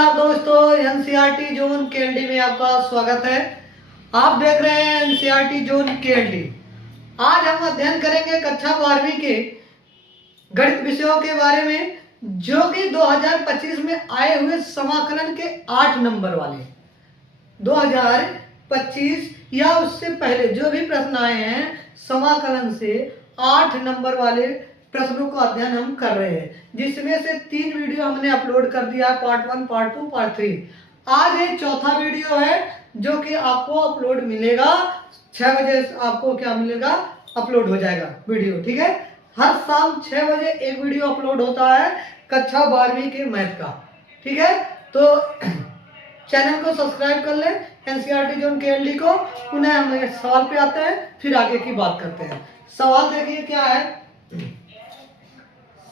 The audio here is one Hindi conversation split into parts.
नमस्कार दोस्तों, एनसीईआरटी जोन केएलडी में आपका स्वागत है। आप देख रहे हैं एनसीईआरटी जोन केएलडी। आज हम अध्ययन करेंगे कक्षा 12वीं के गणित विषयों के बारे में, जो कि 2025 में आए हुए समाकलन के 8 नंबर वाले 2025 या उससे पहले जो भी प्रश्न आए हैं समाकलन से 8 नंबर वाले प्रश्नों का अध्ययन हम कर रहे हैं, जिसमें से 3 वीडियो हमने अपलोड कर दिया है, पार्ट 1, पार्ट 2, पार्ट 3। आज एक चौथा वीडियो है जो कि आपको अपलोड मिलेगा 6 बजे। आपको क्या मिलेगा? अपलोड हो जाएगा वीडियो, ठीक है। हर शाम 6 बजे एक वीडियो अपलोड होता है कक्षा 12वीं के मैथ का, ठीक है। तो चैनल को सब्सक्राइब कर ले, एनसीईआरटी जोन केएलडी को। पुनः हम सवाल पे आते हैं, फिर आगे की बात करते हैं। सवाल देखिए क्या है।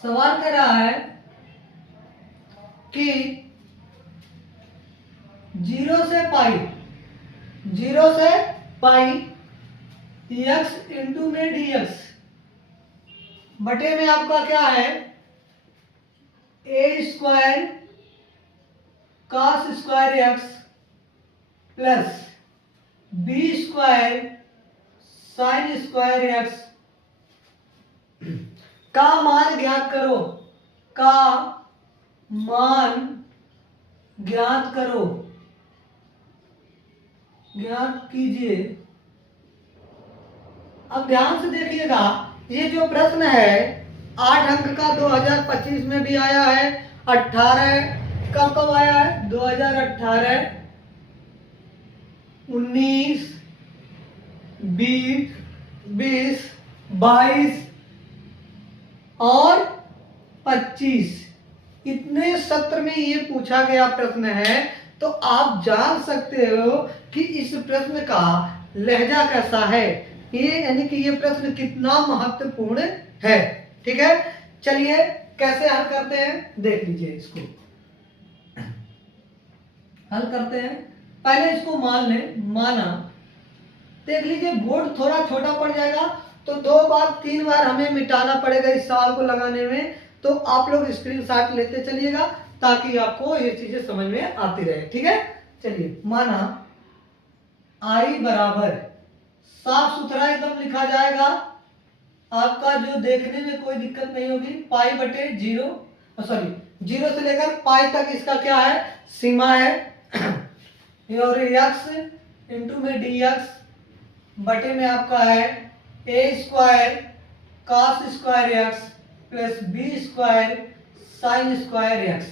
सवाल कह रहा है कि 0 से पाई x इंटू में dx बटे में आपका क्या है a² cos square x plus b² sin square x का मान ज्ञात करो। का मान ज्ञात करो, ज्ञात कीजिए। अब ध्यान से देखिएगा, ये जो प्रश्न है 8 अंक का 2025 में भी आया है, 18 कब कब आया है? 2018, 19, 20, 22 और 25 इतने सत्र में ये पूछा गया प्रश्न है। तो आप जान सकते हो कि इस प्रश्न का लहजा कैसा है, ये यानी कि ये प्रश्न कितना महत्वपूर्ण है, ठीक है। चलिए कैसे हल करते हैं देख लीजिए। इसको हल करते हैं। पहले इसको मान लें, माना। देख लीजिए बोर्ड थोड़ा छोटा पड़ जाएगा, तो 2 बार 3 बार हमें मिटाना पड़ेगा इस सवाल को लगाने में। तो आप लोग स्क्रीनशॉट लेते चलिएगा ताकि आपको ये चीजें समझ में आती रहे, ठीक है। चलिए माना I बराबर, साफ सुथरा एकदम लिखा जाएगा, आपका जो देखने में कोई दिक्कत नहीं होगी, पाई बटे 0 से लेकर पाई तक इसका क्या है? सीमा है। और x इंटू में dx बटे में आपका है a² cos square x plus b² sin square x।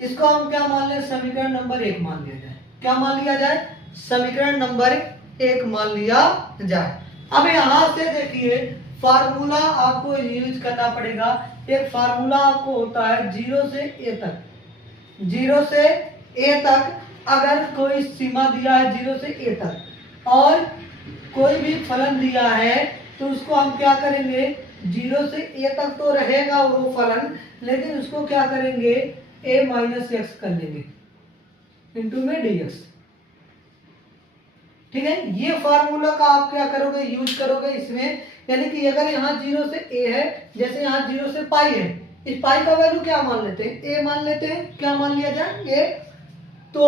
इसको हम क्या मान लें? समीकरण नंबर 1 मान लिया जाए। क्या मान लिया जाए? समीकरण नंबर 1 मान लिया जाए। अब यहां से देखिए फार्मूला आपको यूज करना पड़ेगा। एक फार्मूला आपको होता है 0 से a तक। 0 से a तक अगर कोई सीमा दिया है 0 से a तक और कोई भी फलन दिया है, तो उसको हम क्या करेंगे? 0 से a तक तो रहेगा वो फलन, लेकिन उसको क्या करेंगे? a माइनस एक्स कर लेंगे इंटू में dx, ठीक है। ये फार्मूला का आप क्या करोगे? यूज करोगे इसमें। यानी कि अगर यहाँ 0 से a है, जैसे यहाँ 0 से पाई है, इस पाई का वैल्यू क्या मान लेते हैं? a मान लेते हैं। क्या मान लिया जाए? a। तो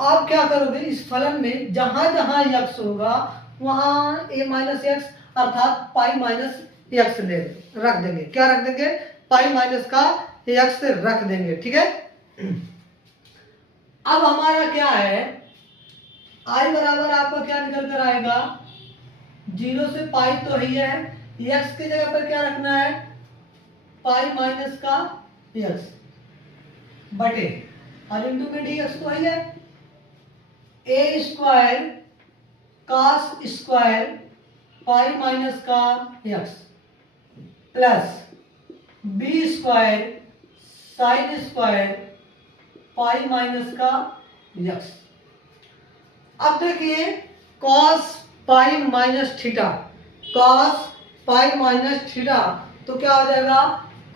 आप क्या करोगे? इस फलन में जहां जहां x होगा वहां a माइनस एक्स अर्थात पाई माइनस एक्स रख देंगे। क्या रख देंगे? पाई माइनस का एक्स रख देंगे, ठीक है। अब हमारा क्या है? I बराबर आपका क्या निकल कर आएगा? 0 से पाई तो ही है, x की जगह पर क्या रखना है? पाई माइनस का x बटे और इंटू में dx तो ही है a² cos square pi minus का x plus b² sin square pi minus का x। अब देखिए cos pi minus theta, cos pi minus theta तो क्या हो जाएगा?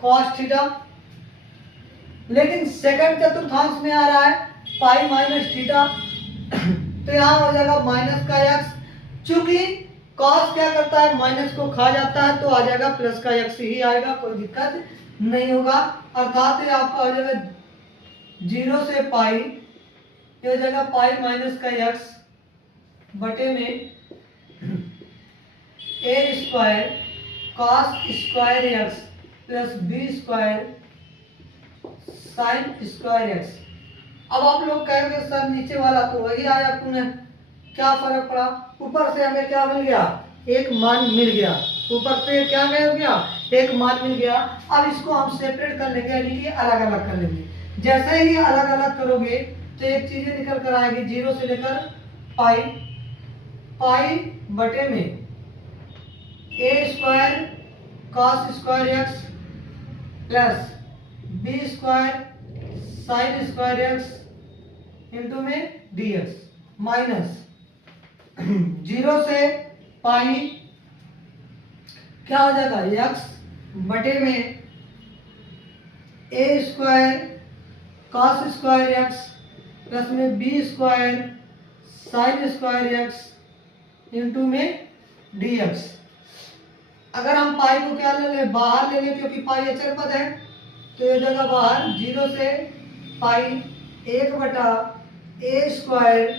cos theta. लेकिन सेकंड चतुर्थांश में आ रहा है पाई माइनस थीटा, तो यहां हो जाएगा माइनस का x। चूंकि cos क्या करता है? माइनस को खा जाता है, तो आ जाएगा प्लस का x ही आएगा, कोई दिक्कत नहीं होगा। अर्थात ये आपका हो जाएगा 0 से पाई, ये हो जाएगा पाई माइनस का एक्स बटे में a square cos square x plus b square sine square x. अब आप लोग कहेंगे सर नीचे वाला तो वही आया, तूने क्या फर्क पड़ा? ऊपर से हमें क्या मिल गया? एक मान मिल गया। ऊपर से क्या हो गया? एक मान मिल गया। अब इसको हम सेपरेट कर लेंगे, यानी कि अलग अलग कर लेंगे। जैसे ही अलग अलग करोगे तो एक चीजें निकल कर आएगी, 0 से लेकर पाई, पाई बटे में a square cos square x plus b square sine square x into में डी एक्स माइनस 0 से पाई क्या हो जाएगा? एक्स बटे में a square cos square x plus में b square sine square x into में डी एक्स। अगर हम पाई को क्या ले लें? बाहर ले लें, क्योंकि पाई अचर पद है, तो ये जगह बाहर 0 से पाई 1 बटा a square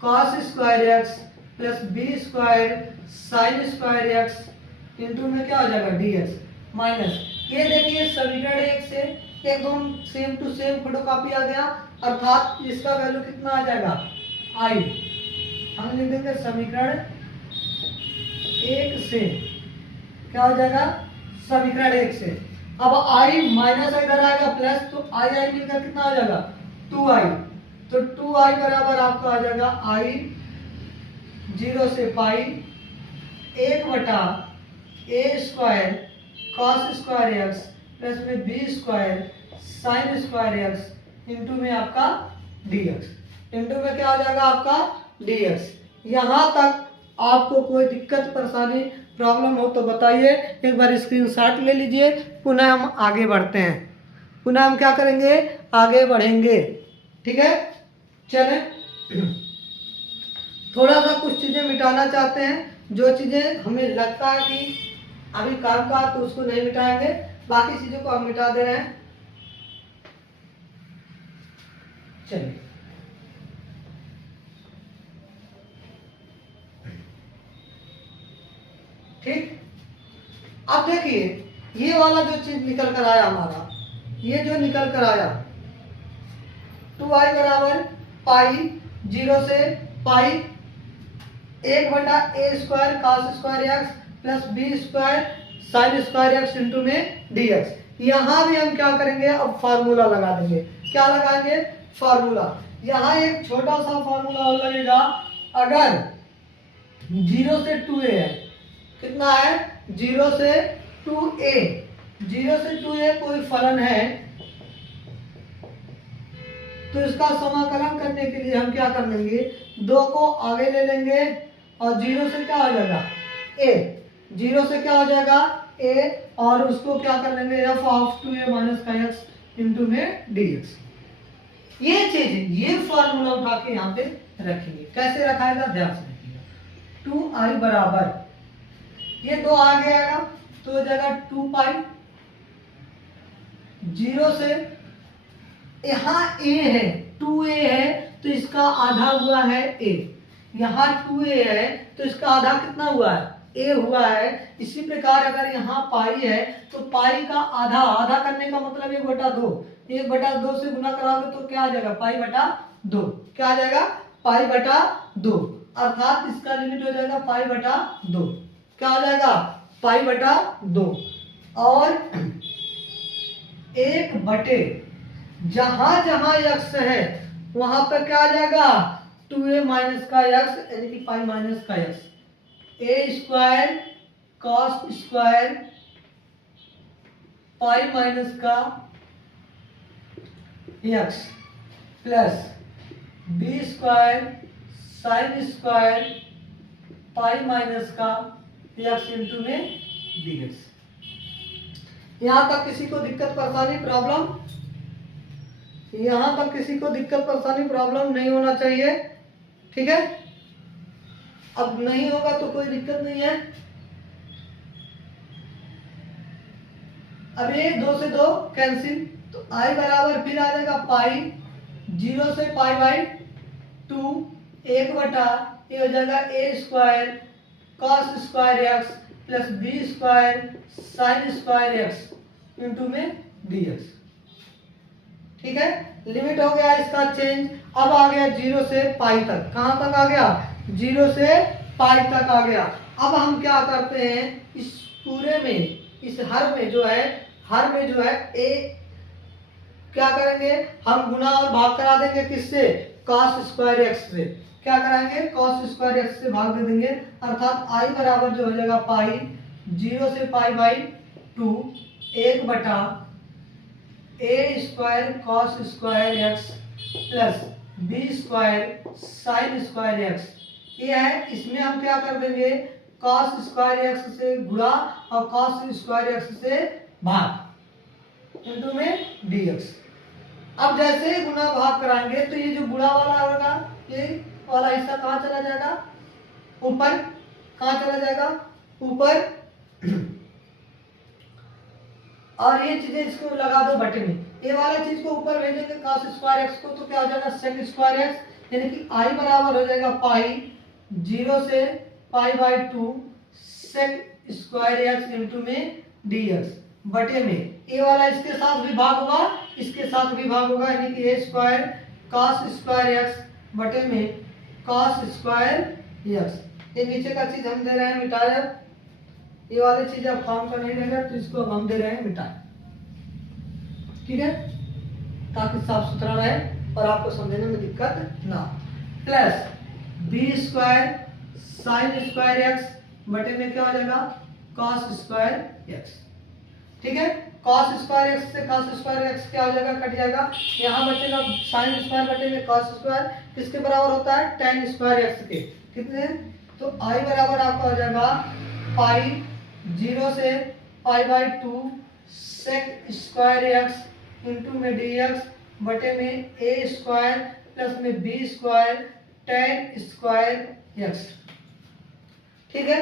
cos square x plus b square sine square x into में क्या हो जाएगा? डी एक्स माइनस, ये देखिए समीकरण एक से एकदम सेम टू सेम फोटोकॉपी आ गया, अर्थात इसका वैल्यू कितना आ जाएगा? आई। हम लिख देंगे समीकरण एक से क्या हो जाएगा? समीकरण एक से। अब आई माइनस इधर आएगा प्लस, तो आई आई मिलकर कितना आ जाएगा? 2i। तो 2i बराबर आपका आ जाएगा आई 0 से पाई 1 बटा a square cos square x plus में b square sine square x into में आपका डी एक्स। इंटू में क्या आ जाएगा आपका? D x. यहाँ तक आपको कोई दिक्कत परेशानी प्रॉब्लम हो तो बताइए, एक बार स्क्रीनशॉट ले लीजिए। पुनः हम आगे बढ़ते हैं, पुनः हम क्या करेंगे? आगे बढ़ेंगे। ठीक है, चलें। थोड़ा सा कुछ चीज़ें मिटाना चाहते हैं, जो चीज़ें हमें लगता है कि अभी काम का, तो उसको नहीं मिटाएंगे, बाकी चीज़ों को हम मिटा दे रहे हैं। चलिए, ठीक। अब देखिए ये वाला जो चीज निकल कर आया हमारा, ये जो निकल कर आया 2i बराबर पाई 0 से पाई 1 बटा a square cos square x plus b square sine square x into में डी एक्स। यहाँ भी हम क्या करेंगे? अब फार्मूला लगा देंगे। क्या लगाएंगे? फार्मूला। यहाँ एक छोटा सा फार्मूला और लगेगा। अगर 0 से 2a है, कितना है? 0 से 2a, 0 से 2a कोई फलन है, तो इसका समाकलन करने के लिए हम क्या कर लेंगे? 2 को आगे ले लेंगे और 0 से क्या हो जाएगा? a, 0 से क्या हो जाएगा? a, और उसको क्या कर लेंगे? f ऑफ 2a माइनस का x इंटू में dx। ये चीज, ये फॉर्मूला उठा के यहाँ पे रखेंगे। कैसे रखाएगा? ध्यान से रखिएगा। 2i बराबर, ये 2 आगे आएगा तो हो जाएगा 2 पाई 0 से, यहाँ a है 2a है तो इसका आधा हुआ है a, यहाँ 2a है तो इसका आधा कितना हुआ है? a हुआ है। इसी प्रकार अगर यहाँ पाई है तो पाई का आधा, आधा करने का मतलब 1/2, 1/2 से गुना कराओगे तो क्या आ जाएगा? पाई बटा 2। क्या आ जाएगा? पाई बटा 2, अर्थात इसका लिमिट हो जाएगा पाई बटा 2। क्या हो जाएगा? पाई बटा 2। और 1 बटे जहां जहां x है वहां पर क्या आ जाएगा? 2a माइनस का x, यानी कि पाई माइनस का x। A square cos square pi minus का x plus b square sine square pi minus का x इंटू में dx। यहाँ तक किसी को दिक्कत परेशानी प्रॉब्लम? यहाँ तक किसी को दिक्कत परेशानी प्रॉब्लम नहीं होना चाहिए। ठीक है, अब नहीं होगा तो कोई दिक्कत नहीं है। अब ये 2 से 2 कैंसिल, तो i बराबर फिर आ जाएगा पाई 0 से पाई बाई 2 1 बटा ये हो जाएगा a square cos square x plus b square sine square x into में डी एक्स। ठीक है, लिमिट हो गया इसका चेंज। अब आ गया 0 से पाई तक। कहां तक आ गया? 0 से पाई तक आ गया। अब हम क्या करते हैं, इस पूरे में, इस हर में जो है ए क्या करेंगे, हम गुना और भाग करा देंगे किससे? cos स्क्वायर एक्स से। क्या कराएंगे? cos स्क्वायर एक्स से भाग दे देंगे, अर्थात आई बराबर जो हो जाएगा पाई 0 से पाई बाई 2 1 बटा a square cos square x plus b square sine square x. ये है, इसमें हम क्या कर देंगे, cos स्क्वायर एक्स से गुणा और cos स्क्वायर एक्स से भाग इंटू में dx। अब जैसे ही गुणा भाग कराएंगे तो ये जो गुणा वाला होगा, ये वाला हिस्सा कहाँ चला जाएगा? ऊपर। कहाँ चला जाएगा? ऊपर। और ये चीजें इसको लगा दो बटे में, ये वाला चीज को ऊपर भेजेंगे cos स्क्वायर एक्स को, तो क्या हो जाएगा? sec स्क्वायर एक्स, यानी कि आई बराबर हो जाएगा पाई 0 से pi by 2 sec square x into में dx बटे में ये वाला इसके साथ भी भाग होगा, इसके साथ भी भाग होगा, यानी कि ए स्क्वायर cos स्क्वायर एक्स बटे में cos स्क्वायर एक्स। ये नीचे का चीज हम दे रहे हैं मिटाया, ये वाली चीज अब फॉर्म का नहीं रहेगा तो इसको हम दे रहे हैं मिटा। ठीक है, ताकि साफ सुथरा रहे और आपको समझने में दिक्कत ना। Plus b square sine square x बटे में क्या हो जाएगा? cos square x. ठीक है, cos स्क्वायर एक्स से cos स्क्वायर एक्स क्या हो जाएगा? कट जाएगा। यहाँ बचेगा साइन स्क्वायर बटे में cos स्क्वायर, किसके बराबर होता है? tan स्क्वायर एक्स के। कितने? तो आई बराबर आपका हो जाएगा पाई 0 से pi by 2 sec square x into में dx बटे में ए स्क्वायर प्लस में b square tan square x. ठीक है,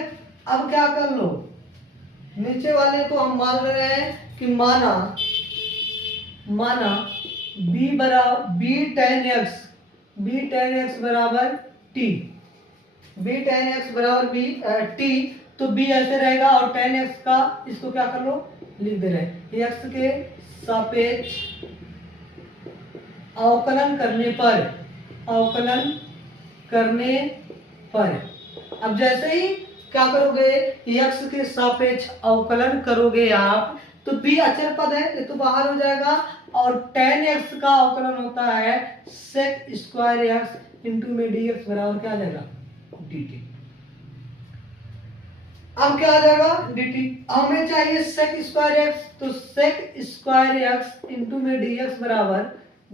अब क्या कर लो, नीचे वाले को हम मान रहे हैं कि माना बी tan x बराबर टी, बी tan x बराबर बी टी, तो b ऐसे रहेगा और tan x का इसको क्या कर लो, लिख दे रहे हैं x के सापेक्ष अवकलन करने पर अब जैसे ही क्या करोगे, x के सापेक्ष अवकलन करोगे आप, तो b अचर पद है, ये तो बाहर हो जाएगा, और tan x का अवकलन होता है sec स्क्वायर एक्स इंटू में dx बराबर क्या आ जाएगा? dt। अब क्या आ जाएगा? dt। हमें चाहिए sec स्क्वायर एक्स, तो sec स्क्वायर एक्स इंटू में dx बराबर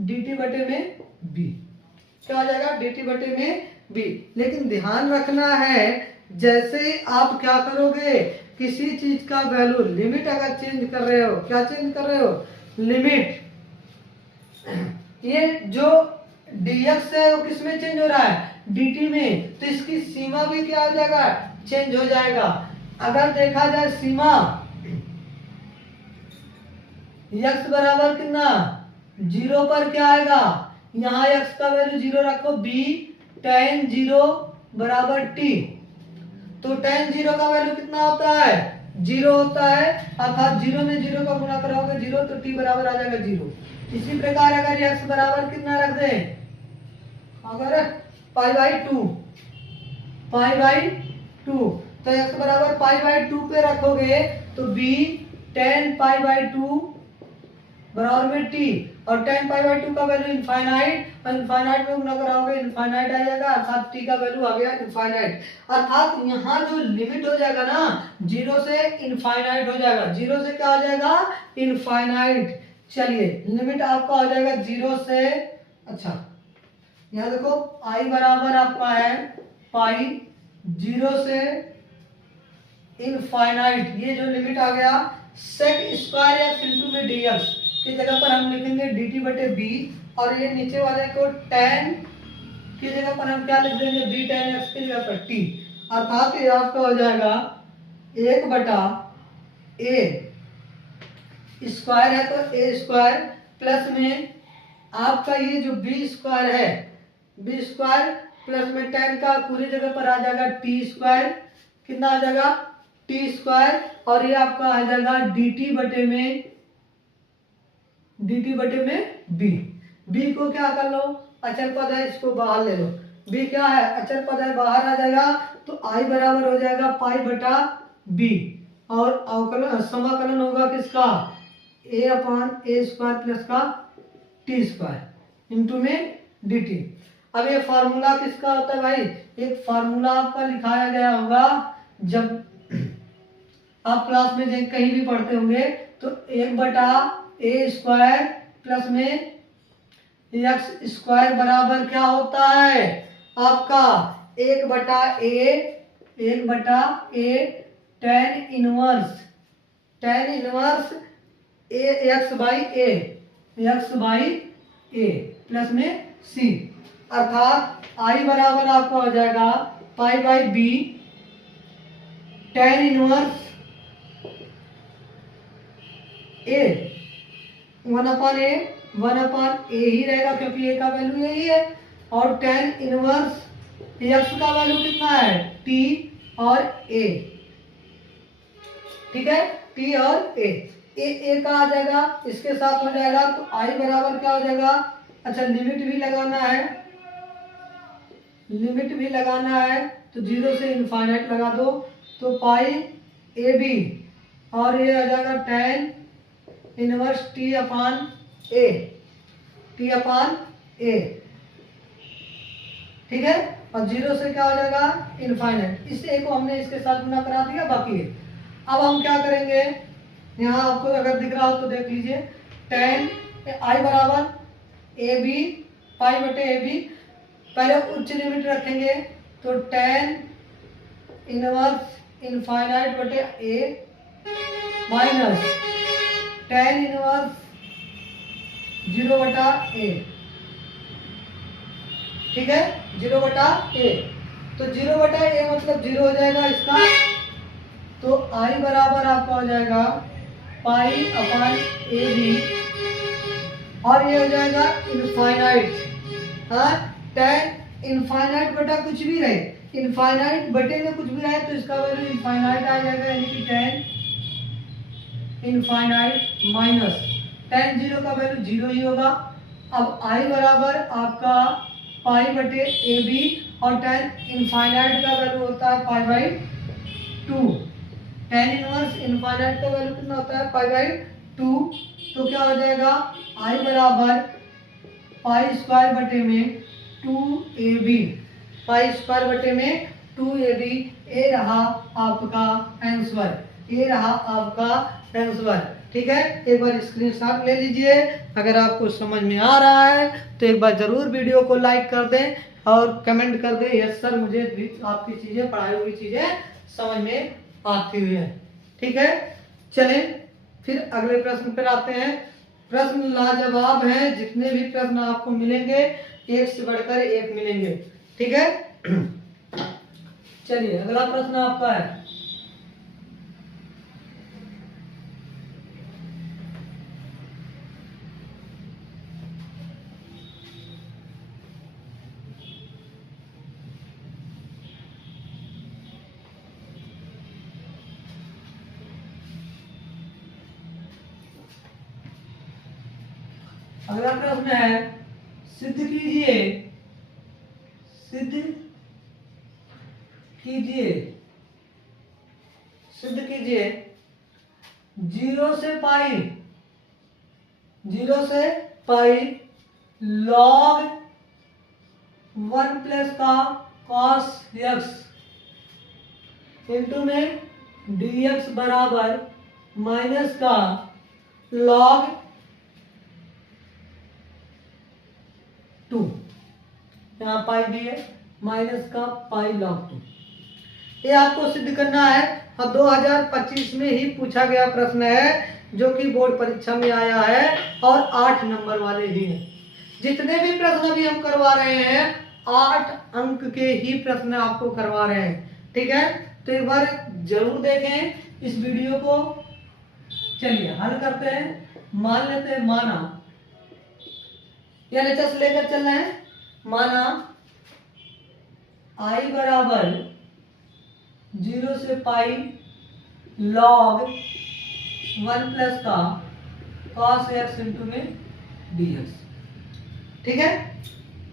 dt बटे में b। क्या आ जाएगा? dt बटे में b। लेकिन ध्यान रखना है, जैसे आप क्या करोगे, किसी चीज का वैल्यू लिमिट अगर चेंज कर रहे हो, क्या चेंज कर रहे हो? लिमिट। ये जो dx है वो किस में चेंज हो रहा है? dt में, तो इसकी सीमा भी क्या हो जाएगा? चेंज हो जाएगा। अगर देखा जाए सीमा x बराबर कितना 0 पर क्या आएगा? यहाँ x का वैल्यू 0 रखो, b tan 0 बराबर t, तो tan 0 का वैल्यू कितना होता है? 0 होता है, अर्थात 0 में 0 का गुना कराओगे 0, तो t बराबर आ जाएगा 0। इसी प्रकार अगर x बराबर कितना रख दें, अगर पाई बाई 2, तो x बराबर पाई बाई 2 पे रखोगे तो b tan पाई बाई 2 बराबर में t, और tan पाई बाई 2 का वैल्यू इनफाइनाइट, और इनफाइनाइट में गुना कराओगे इनफाइनाइट आ जाएगा, अर्थात t का वैल्यू आ गया इनफाइनाइट। अर्थात यहाँ जो लिमिट हो जाएगा ना, 0 से इनफाइनाइट हो जाएगा, 0 से क्या हो जाएगा? इनफाइनाइट। चलिए, लिमिट आपका हो जाएगा 0 से, अच्छा यहाँ देखो i बराबर आपका है पाई 0 से इनफाइनाइट, ये जो लिमिट आ गया sec स्क्वायर एक्स इंटू में dx की जगह पर हम लिखेंगे dt बटे b, और ये नीचे वाले को tan की जगह पर हम क्या लिख देंगे? b tan x की जगह पर t, अर्थात ये आपका हो जाएगा 1 बटा a स्क्वायर है तो a स्क्वायर प्लस में आपका ये जो बी स्क्वायर है, बी स्क्वायर प्लस में टेन का पूरी जगह पर आ जाएगा टी स्क्वायर, कितना आ जाएगा टी स्क्वायर, और ये आपका आ जाएगा dt बटे में बी। बी को क्या कर लो, अचर पद है, इसको बाहर ले लो। बी क्या है, अचर पद है, बाहर आ जाएगा, तो आई बराबर हो जाएगा पाई बटा बी, और अवकलन समाकलन होगा किसका, ए अपॉन ए स्क्वायर प्लस का टी स्क्वायर इंटू में डी टी। अब ये फार्मूला किसका होता है भाई, एक फार्मूला आपका लिखाया गया होगा जब आप क्लास में कहीं भी पढ़ते होंगे, तो एक बटा ए स्क्वायर प्लस में एक्स स्क्वायर बराबर क्या होता है आपका एक बटा a tan inverse a x by a plus में सी, अर्थात आई बराबर आपका हो जाएगा pi by b tan inverse a, one upon a ही रहेगा क्योंकि ए का वैल्यू यही है, और टेन इनवर्स एक्स का वैल्यू कितना है टी और ए, ठीक है, टी और ए का आ जाएगा, इसके साथ हो जाएगा, तो आई बराबर क्या हो जाएगा, अच्छा लिमिट भी लगाना है, तो जीरो से इनफाइनाइट लगा दो, तो पाई ए बी, और ये आ जाएगा टेन इनवर्स टी अपान ए, ठीक है, और जीरो से क्या हो जाएगा इनफाइनाइट। इस ए को हमने इसके साथ गुना करा दिया, बाकी है। अब हम क्या करेंगे, यहाँ आपको अगर दिख रहा हो तो देख लीजिए, टेन आई बराबर ए बी पाई बटे ए बी, पहले उच्च लिमिट रखेंगे, तो टेन इनवर्स इनफाइनाइट बटे ए माइनस टेन इनवर्स जीरो बटा ए, ठीक है, जीरो बटा ए, तो जीरो बटा ए मतलब जीरो हो जाएगा इसका, तो आई बराबर आपका हो जाएगा पाई अपान ए बी, और ये हो जाएगा इनफाइनाइट, हाँ टेन इनफाइनाइट बटा कुछ भी रहे, इनफाइनाइट बटे में कुछ भी रहे तो इसका वैल्यू इनफाइनाइट आ जाएगा, यानी कि ten infinite minus ten zero का वैल्यू जीरो ही होगा। अब आई बराबर आपका पाई बटे ए बी, और टेन इनफाइनाइट का वैल्यू होता है pi by two, tan inverse infinite का वैल्यू कितना होता है पाई बाई टू, तो क्या हो जाएगा आई बराबर पाई स्क्वायर बटे में two a b, pi square बटे में टू ए बी, ए रहा आपका आंसर, ठीक है। एक बार स्क्रीनशॉट ले लीजिए, अगर आपको समझ में आ रहा है तो एक बार जरूर वीडियो को लाइक कर दें और कमेंट कर दें यस सर मुझे भी आपकी चीजें पढ़ाई हुई चीजें समझ में आती हुई है, ठीक है। चलें फिर अगले प्रश्न पर आते हैं। प्रश्न लाजवाब हैं, जितने भी प्रश्न आपको मिलेंगे एक से बढ़कर एक मिलेंगे, ठीक है। चलिए अगला प्रश्न आपका है, अगला प्रश्न है सिद्ध कीजिए जीरो से पाई लॉग वन प्लस का कॉस एक्स इंटू में डी एक्स बराबर माइनस का लॉग टू, यहाँ पाई दी है माइनस का पाई लॉग टू, ये आपको सिद्ध करना है। और 2025 में ही पूछा गया प्रश्न है, जो कि बोर्ड परीक्षा में आया है, और 8 नंबर वाले ही हैं। जितने भी प्रश्न अभी हम करवा रहे हैं 8 अंक के ही प्रश्न आपको करवा रहे हैं, ठीक है। तो एक बार जरूर देखें इस वीडियो को। चलिए हल करते हैं। मान लेते हैं, माना या एलएचएस लेकर चल रहे हैं। माना I बराबर 0 से पाई log 1 प्लस का cos x इंटू में dx। ठीक है,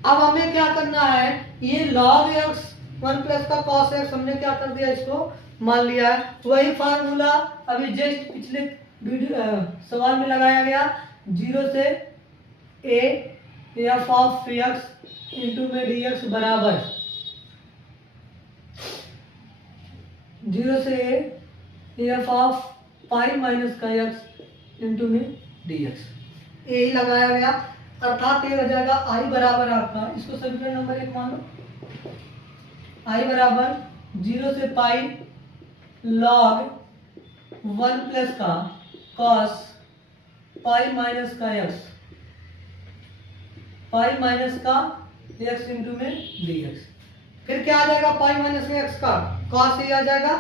अब हमें क्या करना है, ये log x 1 प्लस का cos x हमने क्या कर दिया, इसको मान लिया है। वही फार्मूला अभी जस्ट पिछले वीडियो सवाल में लगाया गया, 0 से a f of x into में dx बराबर 0 से a f of pi minus का x इंटू में dx, यही लगाया गया। अर्थात ये हो जाएगा i बराबर आपका, इसको समीकरण नंबर 1 मान लो, i बराबर 0 से पाई log 1 प्लस का cos पाई माइनस का x, पाई माइनस का x इंटू में dx। फिर क्या आ जाएगा, पाई माइनस में x का cos ही आ जाएगा।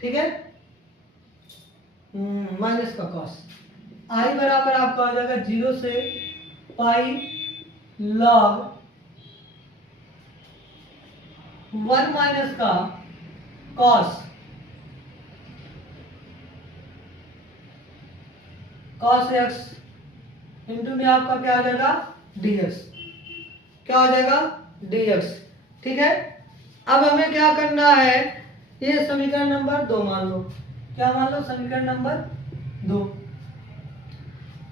ठीक है, माइनस का cos, i बराबर आपका हो जाएगा 0 से पाई log 1 माइनस का cos x इंटू में आपका क्या आ जाएगा dx, क्या हो जाएगा dx। ठीक है, अब हमें क्या करना है, ये समीकरण नंबर 2 मान लो, क्या मान लो, समीकरण नंबर 2।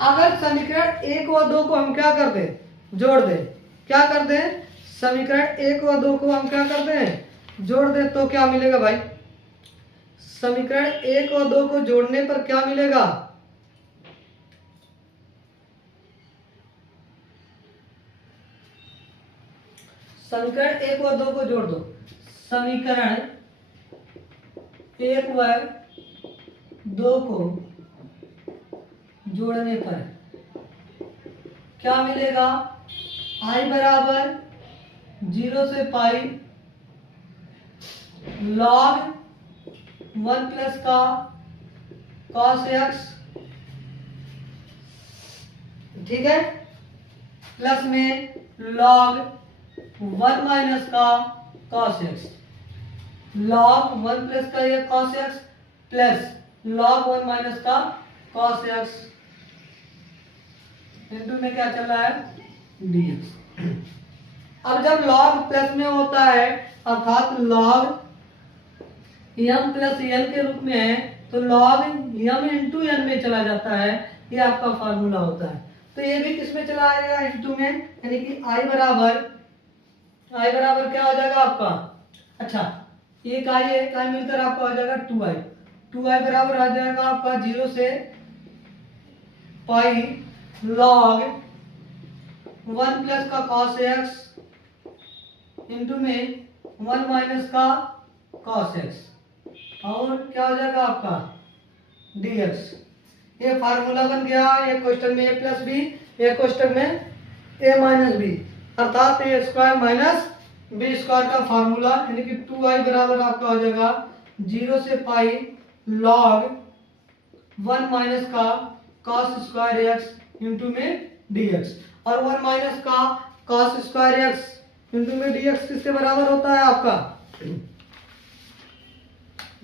अगर समीकरण 1 व 2 को हम क्या कर दें, जोड़ दें, क्या कर दें, समीकरण 1 व 2 को हम क्या कर दें, जोड़ दें, तो क्या मिलेगा भाई, समीकरण 1 व 2 को जोड़ने पर क्या मिलेगा, समीकरण 1 व 2 को जोड़ दो, समीकरण 1 व 2 को जोड़ने पर क्या मिलेगा, i बराबर 0 से पाई log 1 प्लस का cos x, ठीक है, प्लस में log 1 माइनस का cos x, log 1 प्लस का ये cos x plus log 1 minus का cos x इंटू में क्या चल रहा है dx। अब जब log प्लस में होता है, अर्थात log m प्लस n के रूप में है, तो log m इंटू n में चला जाता है, ये आपका फार्मूला होता है। तो ये भी किस में चला आएगा, इंटू में, यानी कि i बराबर क्या हो जाएगा आपका, अच्छा एक i मिलकर आपका हो जाएगा 2i बराबर आ जाएगा आपका 0 से पाई log 1 प्लस का cos x इंटू में 1 माइनस का cos x, और क्या हो जाएगा आपका dx। ये फार्मूला बन गया, एक क्वेश्चन में a प्लस बी, एक क्वेश्चन में a माइनस बी, अर्थात a square minus b square का फार्मूला, यानी कि 2i बराबर आपका हो जाएगा 0 से पाई log 1 माइनस का cos स्क्वायर x इंटू में dx, और 1 माइनस का cos स्क्वायर x इंटू में dx किसके बराबर होता है आपका,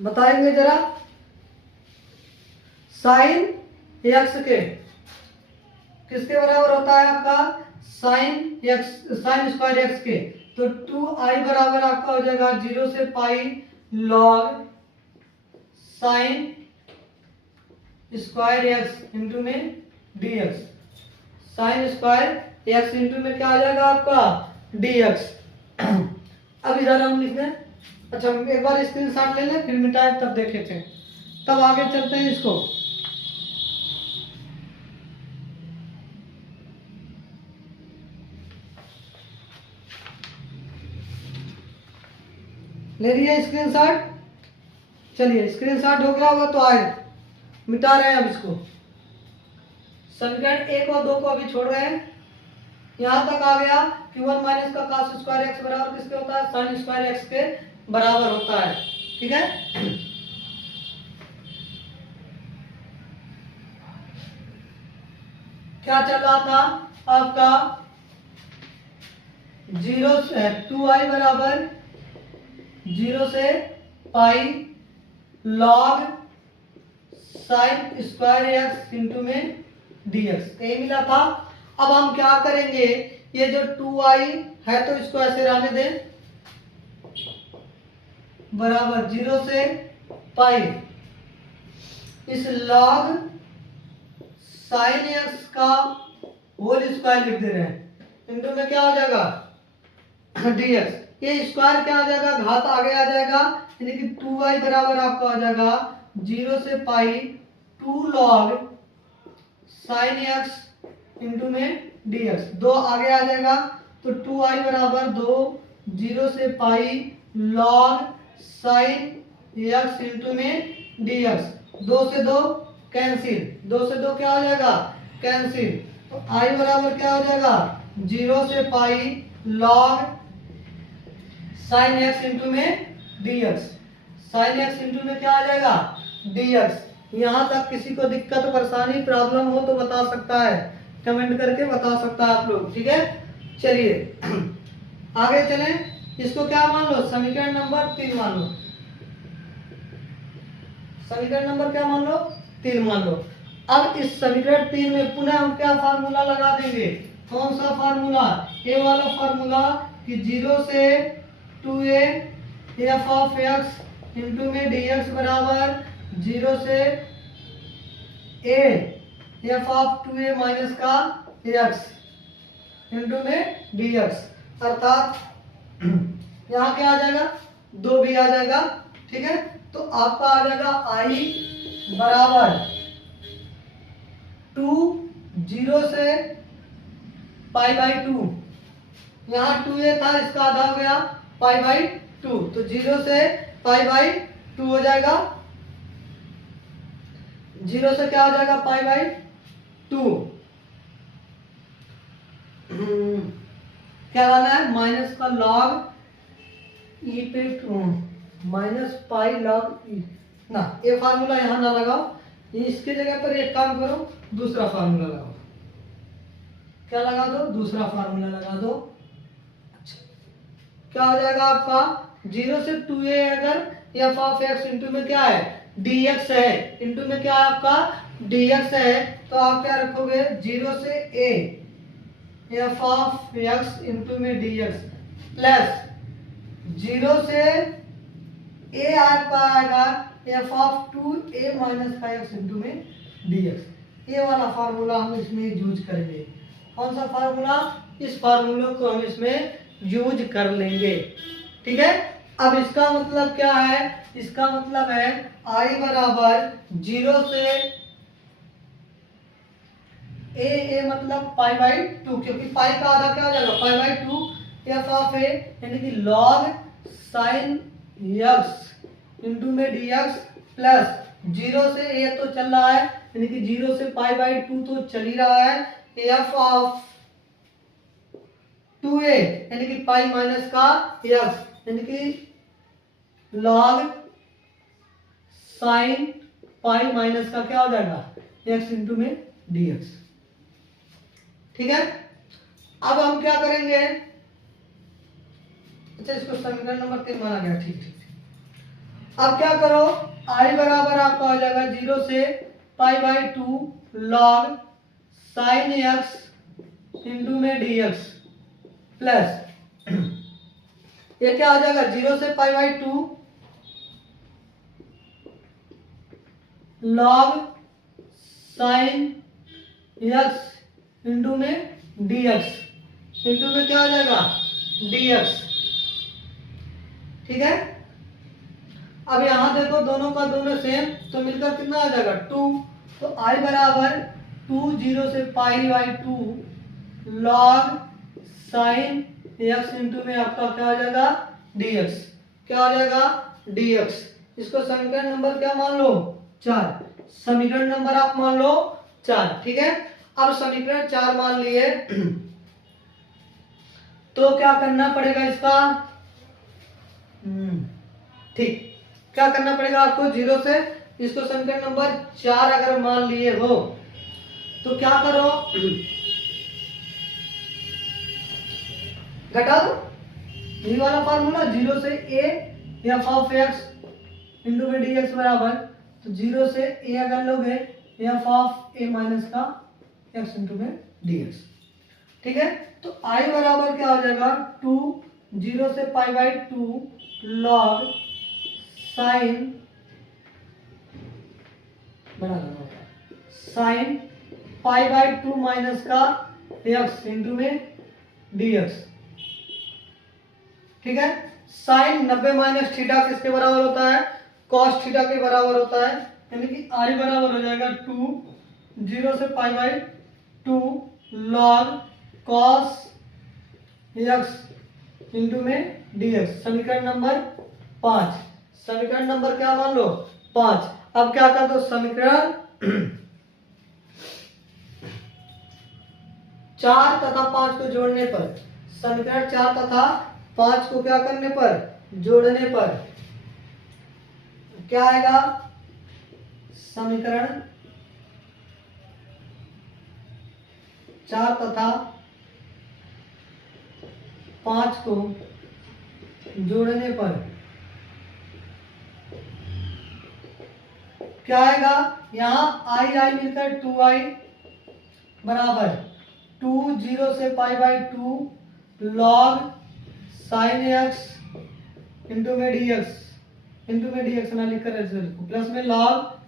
बताएंगे जरा, साइन x के किसके बराबर होता है आपका, साइन स्क्वायर x के। तो 2i बराबर आपका हो जाएगा 0 से pi log sine square x into में dx, sine square x into में क्या आ जाएगा आपका dx। अब इधर हम लिख दें, अच्छा एक बार स्क्रीनशॉट ले लें, फिर मिटाए तब देखे थे, तब आगे चलते हैं, इसको ले लिया स्क्रीनशॉट। चलिए स्क्रीनशॉट हो गया होगा तो आए, मिटा रहे हैं अब इसको, समीकरण 1 और 2 को अभी छोड़ रहे हैं। यहां तक आ गया कि 1 माइनस का cos स्क्वायर x बराबर किसके होता है, साइन स्क्वायर x के बराबर होता है। ठीक है, क्या चल रहा था आपका 0 से 2i बराबर 0 से pi log sign square x into में dx यही मिला था। अब हम क्या करेंगे, ये जो 2i है तो इसको ऐसे रहने दें, बराबर 0 से पाई इस लॉग साइन एक्स का होल स्क्वायर लिख दे रहे हैं, इंटू में क्या हो जाएगा dx। ये स्क्वायर क्या हो जाएगा, घात आगे आ जाएगा, यानी कि 2i बराबर आपका हो जाएगा 0 से पाई 2 लॉग साइन एक्स इंटू में dx। 2 आगे आ जाएगा तो 2i बराबर 2 0 से pi log sine x into में dx। 2 से 2 कैंसिल, 2 से 2 क्या हो जाएगा कैंसिल, तो i बराबर क्या हो जाएगा 0 से pi log sine x into में dx। साइन एक्स इंटू में क्या आ जाएगा dx। यहाँ तक किसी को दिक्कत परेशानी प्रॉब्लम हो तो बता सकता है, कमेंट करके बता सकता है आप लोग, ठीक है। चलिए आगे चलें, इसको क्या मान लो समीकरण नंबर 3 मान लो, समीकरण नंबर क्या मान लो 3 मान लो। अब इस समीकरण 3 में पुनः हम क्या फार्मूला लगा देंगे, कौन सा फार्मूला, ए वाला फार्मूला कि 0 से 2a F of x into में dx बराबर 0 से a F of 2a minus का x इंटू में dx, अर्थात यहाँ क्या आ जाएगा 2 भी आ जाएगा, ठीक है। तो आपका आ जाएगा i बराबर 2 0 से पाई बाई 2, यहाँ 2a था इसका आधा हो गया पाई बाई 2, तो 0 से पाई बाई 2 हो जाएगा, 0 से क्या हो जाएगा पाई बाई 2। क्या लाना है माइनस का लॉग ई पे 2 माइनस पाई लॉग ई ना, ये फार्मूला यहाँ ना लगाओ, इसकी जगह पर एक काम करो दूसरा फार्मूला लगाओ, क्या लगा दो दूसरा फार्मूला लगा दो। अच्छा क्या हो जाएगा आपका 0 से 2a अगर एफ ऑफ एक्स इंटू में क्या है dx है, इंटू में क्या है आपका dx है, तो आप क्या रखोगे 0 से a F of x into में dx प्लस 0 से a आपका आएगा एफ ऑफ 2a माइनस का एक्स इंटू में dx। ये वाला फार्मूला हम इसमें यूज करेंगे, कौन सा फार्मूला, इस फार्मूले को हम इसमें यूज कर लेंगे, ठीक है। अब इसका मतलब क्या है, इसका मतलब है i बराबर 0 से a मतलब पाई बाई 2, क्योंकि पाई का आधा क्या हो जाएगा pi by 2 F of a यानी कि लॉग साइन एक्स इंटू में dx प्लस 0 से a तो चल रहा है यानी कि 0 से पाई बाई 2 तो चल ही रहा है, एफ ऑफ 2a यानी कि पाई माइनस का x यानी कि लॉग साइन पाई माइनस का क्या हो जाएगा x इंटू में dx, ठीक है। अब हम क्या करेंगे, अच्छा इसको समीकरण नंबर 3 माना गया, ठीक ठीक। अब क्या करो i बराबर आपका हो जाएगा 0 से pi by 2 log sine x into में dx प्लस ये क्या हो जाएगा 0 से pi by 2 log sine x into में dx, इंटू में क्या हो जाएगा dx, ठीक है। अब यहां देखो दोनों का दोनों सेम, तो मिलकर कितना आ जाएगा 2, तो i बराबर 2 0 से pi by 2 log sine x into में आपका क्या हो जाएगा dx, क्या हो जाएगा dx। इसको समीकरण नंबर क्या मान लो 4, समीकरण नंबर आप मान लो 4, ठीक है। अब समीकरण 4 मान लिए तो क्या करना पड़ेगा इसका, ठीक, क्या करना पड़ेगा आपको 0 से इसको समीकरण नंबर 4 अगर मान लिए हो तो क्या करो, घटा दो ये वाला फार्मूला, 0 से a F of x into में डी एक्स बराबर, तो 0 से a अगर लोगे एफ ऑफ a माइनस का x इंटू में डी एक्स। ठीक है, तो i बराबर क्या हो जाएगा 2 0 से पाई बाई 2 लॉग साइन, बना देना साइन पाई बाई 2 माइनस का x इंटू में डी एक्स। ठीक है, साइन 90 माइनस थीटा किसके बराबर होता है, कॉस थीटा के बराबर होता है, यानी कि आई बराबर हो जाएगा 2 0 से pi by 2 log cos x into में डी एक्स। समीकरण नंबर 5, समीकरण नंबर क्या मान लो 5। अब क्या कर दो, समीकरण 4 तथा 5 को जोड़ने पर, समीकरण 4 तथा 5 को क्या करने पर, जोड़ने पर क्या आएगा, समीकरण 4 तथा 5 को जोड़ने पर क्या आएगा, यहां आई आई मिलकर 2i बराबर 2 0 से pi by 2 log sine x into में डी एक्स, इंटू में डी एक्स ना लिख कर प्लस में लॉग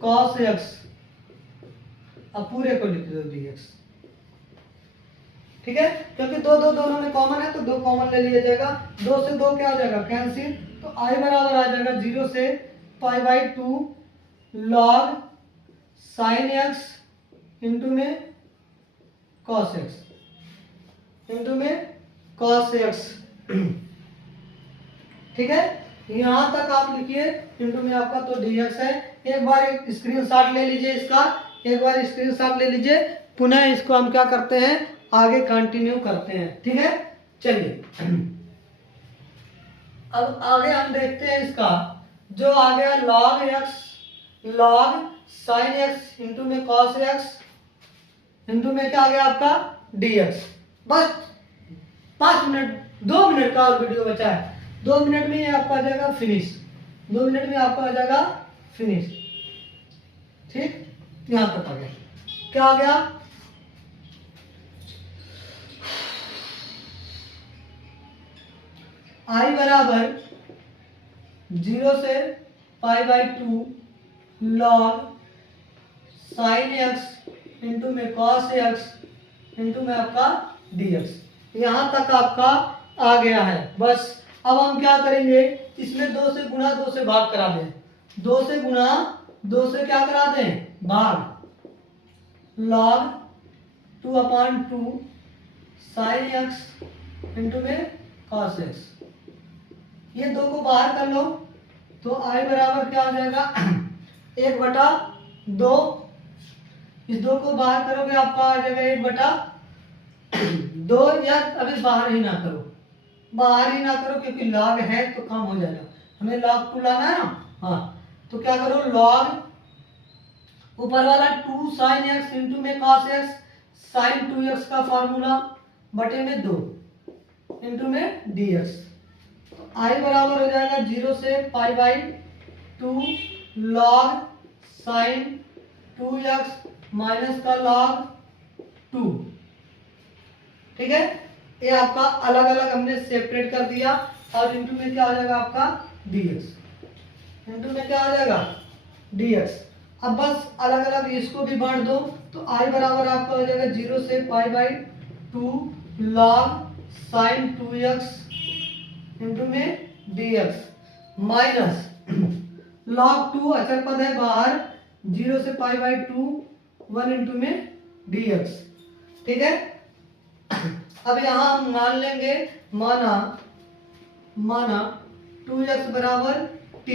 कॉस एक्स, अब पूरे को लिख दो डी एक्स। ठीक है, क्योंकि दो दो दोनों में कॉमन है तो 2 कॉमन ले लिया जाएगा, 2 से 2 क्या हो जाएगा कैंसिल, तो आई बराबर आ जाएगा 0 से pi by 2 log sine x into में कॉस एक्स, इंटू में कॉस एक्स। ठीक है, यहां तक आप लिखिए, इंटू में आपका तो dx है। एक बार एक स्क्रीनशॉट ले लीजिए इसका, एक बार स्क्रीनशॉट ले लीजिए, पुनः इसको हम क्या करते हैं आगे कंटिन्यू करते हैं। ठीक है, चलिए अब आगे हम देखते हैं इसका जो आ गया log x, log sine x into में कॉस एक्स इंटू में क्या आ गया आपका dx। बस 5 मिनट 2 मिनट का और वीडियो बचा है, 2 मिनट में ये आपका आ जाएगा फिनिश, 2 मिनट में आपका आ जाएगा फिनिश। ठीक, यहां तक आ गया, क्या आ गया, आई बराबर 0 से pi by 2 log sine x into में कॉस एक्स इंटू में आपका dx। यहां तक आपका आ गया है। बस अब हम क्या करेंगे, इसमें 2 से गुणा 2 से भाग करा दें, 2 से गुणा 2 से क्या करा दें भाग, लॉग 2/2 साइन एक्स इंटू में कॉस एक्स। ये 2 को बाहर कर लो तो आई बराबर क्या हो जाएगा 1/2, इस 2 को बाहर करोगे आपका आ जाएगा 1/2, या अभी बाहर ही ना करो, बाहर ही ना करो क्योंकि लॉग है तो कम हो जाएगा, हमें लॉग 2 लाना है ना। हाँ, तो क्या करो, लॉग ऊपर वाला 2 साइन एक्स इंटू में कॉस एक्स, साइन 2x का फॉर्मूला बटे में 2 इंटू में dx। तो आई बराबर हो जाएगा 0 से pi by 2 log sign 2x minus का लॉग 2। ठीक है, ये आपका अलग अलग हमने सेपरेट कर दिया, और इंटू में क्या हो जाएगा आपका dx, इंटू में क्या हो जाएगा dx। अब बस अलग अलग इसको भी बांट दो, तो i बराबर आपका हो जाएगा 0 से pi by 2 log sign 2x into में dx माइनस लॉग 2 अचर पद है बाहर, 0 से पाई बाई 2 1 इंटू में dx। ठीक है, अब यहां हम मान लेंगे, माना 2x बराबर t,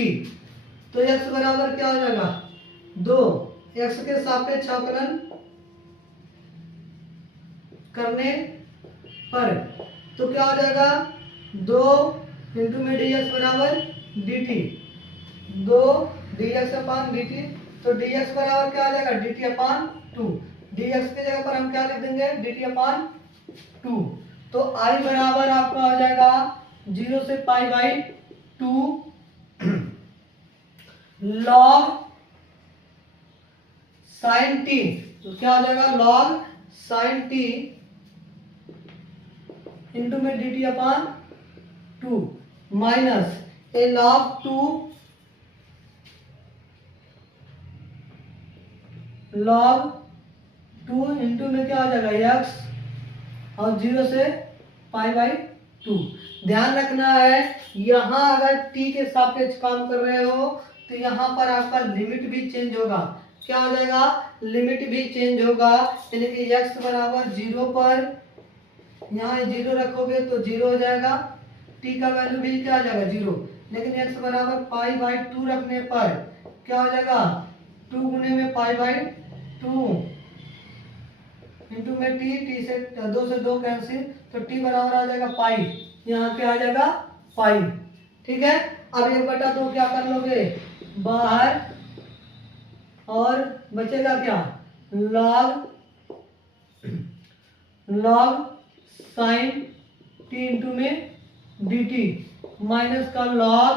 तो x बराबर क्या हो जाएगा 2, x के सापेक्ष अवकलन करने पर तो क्या हो जाएगा 2 इंटू में dx बराबर dt, 2 dx/dt, तो dx बराबर क्या हो जाएगा dt/2, dx की जगह पर हम क्या लिख देंगे, dt/2। तो I बराबर आपका हो जाएगा 0 से π/2 log sin t। तो क्या हो जाएगा, log sin t इंटू में dt/2 माइनस ए log 2 log 2 इंटू में क्या हो जाएगा x और 0 से π/2। ध्यान रखना है, यहाँ अगर t के सापेक्ष काम कर रहे हो तो यहाँ पर आपका लिमिट भी चेंज होगा। क्या हो जाएगा, लिमिट भी चेंज होगा, यानी कि x बराबर 0 पर यहाँ 0 रखोगे तो 0 हो जाएगा, t का वैल्यू भी क्या आ जाएगा 0, लेकिन x बराबर π/2 रखने पर क्या हो जाएगा 2 गुने में π/2 इंटू में t से 2 से 2 कैंसिल, तो t बराबर आ जाएगा पाई, यहाँ पे आ जाएगा पाई। ठीक है, अब 1/2 क्या कर लोगे बाहर, और बचेगा क्या log sin t इंटू में dt माइनस का log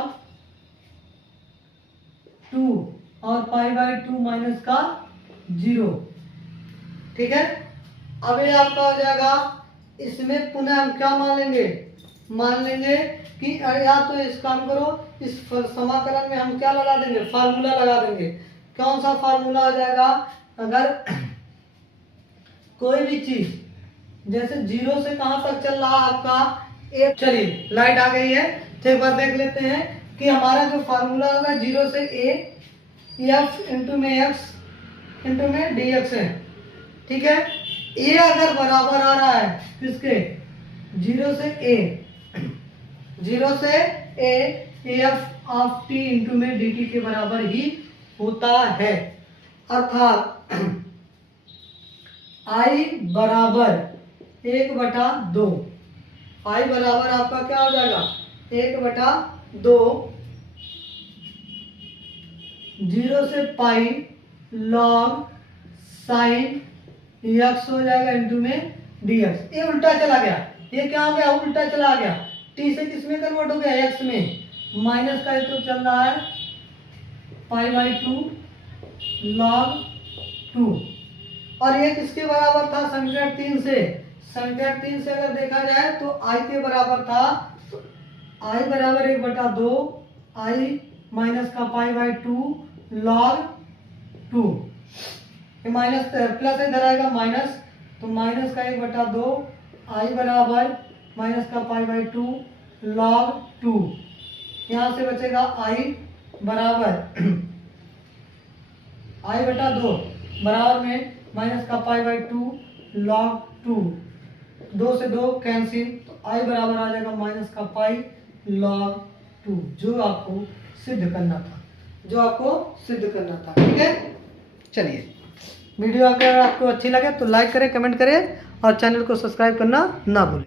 2 और π/2 माइनस का 0। ठीक है, अब ये आपका हो जाएगा, इसमें पुनः हम क्या मान लेंगे कि या तो इस काम करो, इस समाकलन में हम क्या लगा देंगे, फार्मूला लगा देंगे। कौन सा फार्मूला आ जाएगा, अगर कोई भी चीज जैसे 0 से कहां तक चल रहा है आपका ए, चलिए लाइट आ गई है, तो एक बार देख लेते हैं कि हमारा जो फार्मूला होगा 0 से a f इंटू में x इंटू में dx है। ठीक है, a अगर बराबर आ रहा है किसके, 0 से a f of t into में dt के बराबर ही होता है, अर्थात I बराबर 1/2, I बराबर आपका क्या हो जाएगा 1/2 0 से पाई log sin x हो जाएगा इंटू में dx। ये उल्टा चला गया, ये क्या हो गया, उल्टा चला गया, t से किस में कन्वर्ट हो गया, x में, माइनस का ये तो चल रहा है π/2 log 2, और ये किसके बराबर था, समीकरण 3 से, समीकरण 3 से अगर देखा जाए तो I के बराबर था, तो I बराबर 1/2 I माइनस का π/2 log 2, ये माइनस प्लस इधर आएगा माइनस, तो माइनस का 1/2 I बराबर माइनस का π/2 log 2, यहाँ से बचेगा I बराबर I/2 बराबर में माइनस का π/2 log 2, 2 से 2 कैंसिल, तो I बराबर आ जाएगा माइनस का पाई log 2, जो आपको सिद्ध करना था। ठीक है, चलिए वीडियो अगर आपको अच्छी लगे तो लाइक करें, कमेंट करें और चैनल को सब्सक्राइब करना ना भूलें।